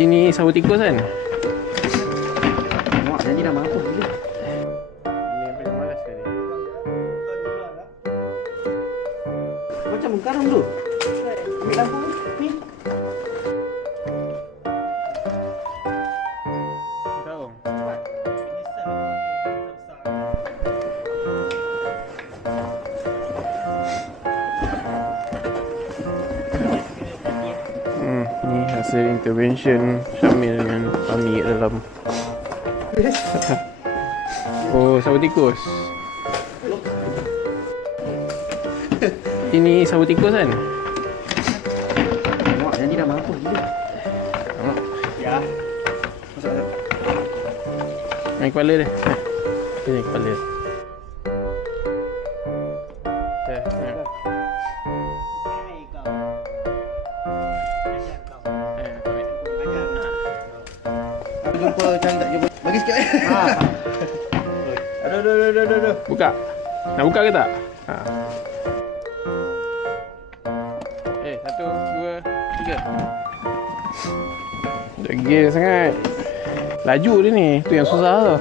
Ini sawo tikus kan? Muak jadi dah mampu je. Ini yang paling malas sekali. Macam karung tu. Ambil lampu ni. Karung. Ni hasil intervention Syamil dengan Fahmi kat dalam. Oh, sawo tikus. Ini sawo tikus kan? Muak jadi dah mampu je. Ya. Main kepala dia. Ini kepala. Jumpa macam tak jumpa. Bagi sikit. Aduh. Buka. Nak buka ke tak? Ha. Satu, dua, tiga. Degil sangat. Laju dia ni. Tu yang susah tu.